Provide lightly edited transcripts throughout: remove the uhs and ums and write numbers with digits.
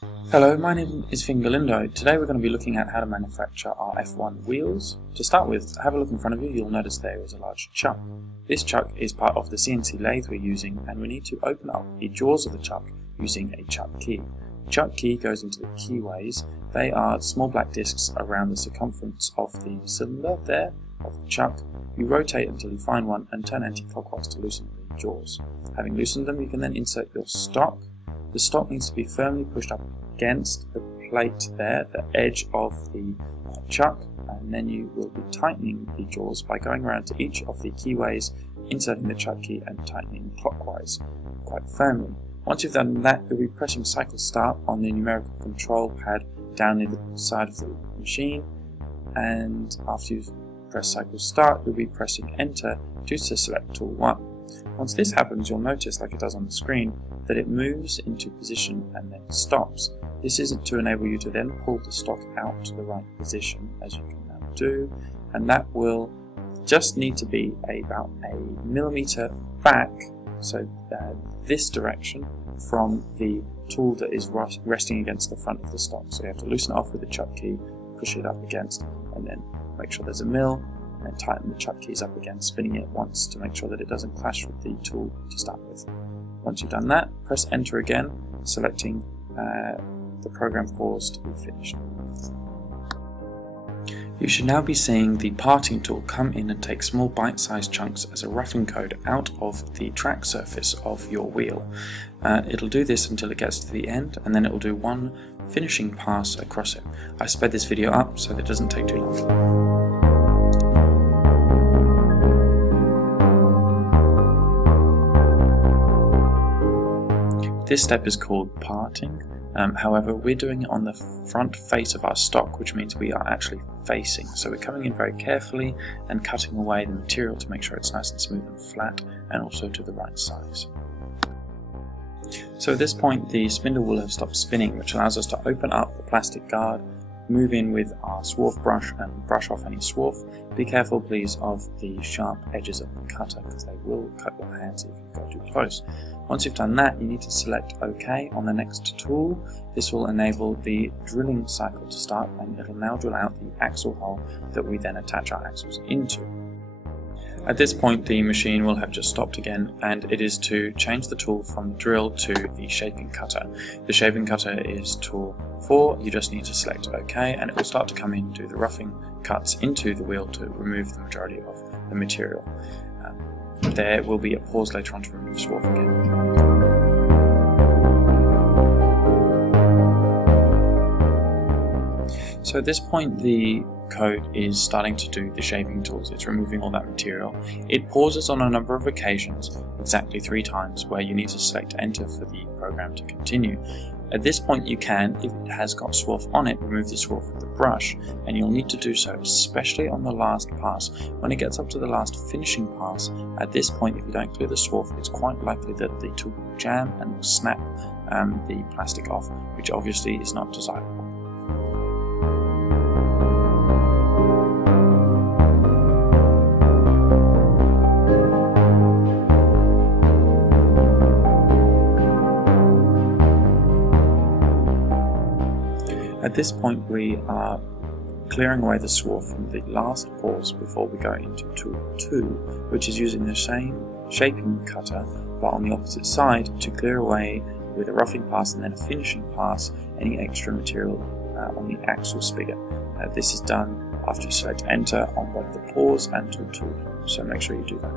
Hello, my name is Fingalindo. Today we're going to be looking at how to manufacture our F1 wheels. To start with, have a look in front of you, you'll notice there is a large chuck. This chuck is part of the CNC lathe we're using, and we need to open up the jaws of the chuck using a chuck key. The chuck key goes into the keyways. They are small black discs around the circumference of the cylinder there, of the chuck. You rotate until you find one and turn anti-clockwise to loosen the jaws. Having loosened them, you can then insert your stock. The stock needs to be firmly pushed up against the plate there, the edge of the chuck, and then you will be tightening the jaws by going around to each of the keyways, inserting the chuck key and tightening clockwise quite firmly. Once you've done that, you'll be pressing cycle start on the numerical control pad down near the side of the machine, and after you've pressed cycle start, you'll be pressing enter to select tool 1. Once this happens, you'll notice, like it does on the screen, that it moves into position and then stops. This is to enable you to then pull the stock out to the right position, as you can now do, and that will just need to be about a millimeter back, so this direction, from the tool that is resting against the front of the stock. So you have to loosen it off with the chuck key, push it up against, and then make sure there's a mill, and tighten the chuck keys up again, spinning it once to make sure that it doesn't clash with the tool to start with. Once you've done that, press enter again, selecting the program pause to be finished. You should now be seeing the parting tool come in and take small bite-sized chunks as a roughing code out of the track surface of your wheel. It'll do this until it gets to the end, and then it will do one finishing pass across it. I sped this video up so that it doesn't take too long. This step is called parting. However, we're doing it on the front face of our stock, which means we are actually facing. So we're coming in very carefully and cutting away the material to make sure it's nice and smooth and flat, and also to the right size. So at this point, the spindle will have stopped spinning, which allows us to open up the plastic guard, move in with our swarf brush and brush off any swarf. Be careful, please, of the sharp edges of the cutter, because they will cut your hands if you go too close. Once you've done that, you need to select OK on the next tool. This will enable the drilling cycle to start, and it'll now drill out the axle hole that we then attach our axles into. At this point, the machine will have just stopped again, and it is to change the tool from the drill to the shaping cutter. The shaping cutter is tool 4. You just need to select OK, and it will start to come in and do the roughing cuts into the wheel to remove the majority of the material. There will be a pause later on to remove swarf again. So at this point, the code is starting to do the shaping tools. It's removing all that material. It pauses on a number of occasions, exactly 3 times, where you need to select enter for the program to continue. At this point, you can, if it has got swarf on it, remove the swarf with the brush, and you'll need to do so especially on the last pass. When it gets up to the last finishing pass, at this point, if you don't clear the swarf, it's quite likely that the tool will jam and will snap the plastic off, which obviously is not desirable. At this point, we are clearing away the swarf from the last pause before we go into tool 2, which is using the same shaping cutter but on the opposite side to clear away with a roughing pass and then a finishing pass any extra material on the axle spigot. This is done after you select enter on both the pause and tool 2, so make sure you do that.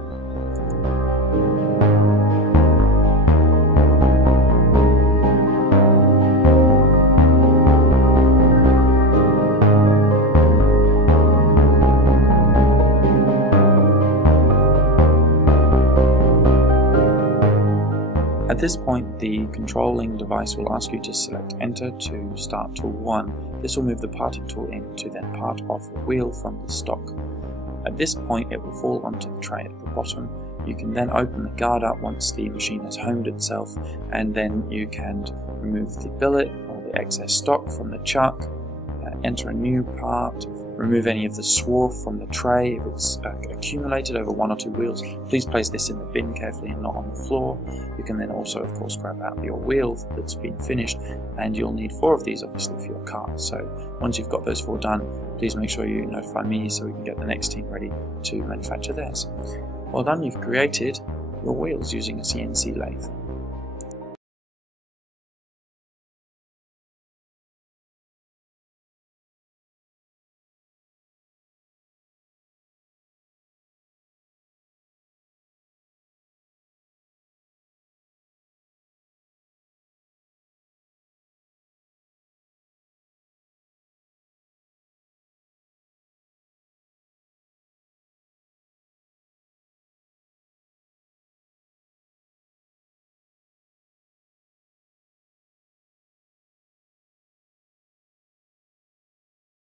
At this point, the controlling device will ask you to select enter to start tool 1. This will move the parting tool in to then part off the wheel from the stock. At this point, it will fall onto the tray at the bottom. You can then open the guard up once the machine has homed itself, and then you can remove the billet or the excess stock from the chuck, enter a new part, remove any of the swarf from the tray if it's accumulated over 1 or 2 wheels. Please place this in the bin carefully and not on the floor. You can then also of course grab out your wheel that's been finished, and you'll need 4 of these obviously for your car. So once you've got those 4 done, please make sure you notify me so we can get the next team ready to manufacture theirs. Well done, you've created your wheels using a CNC lathe.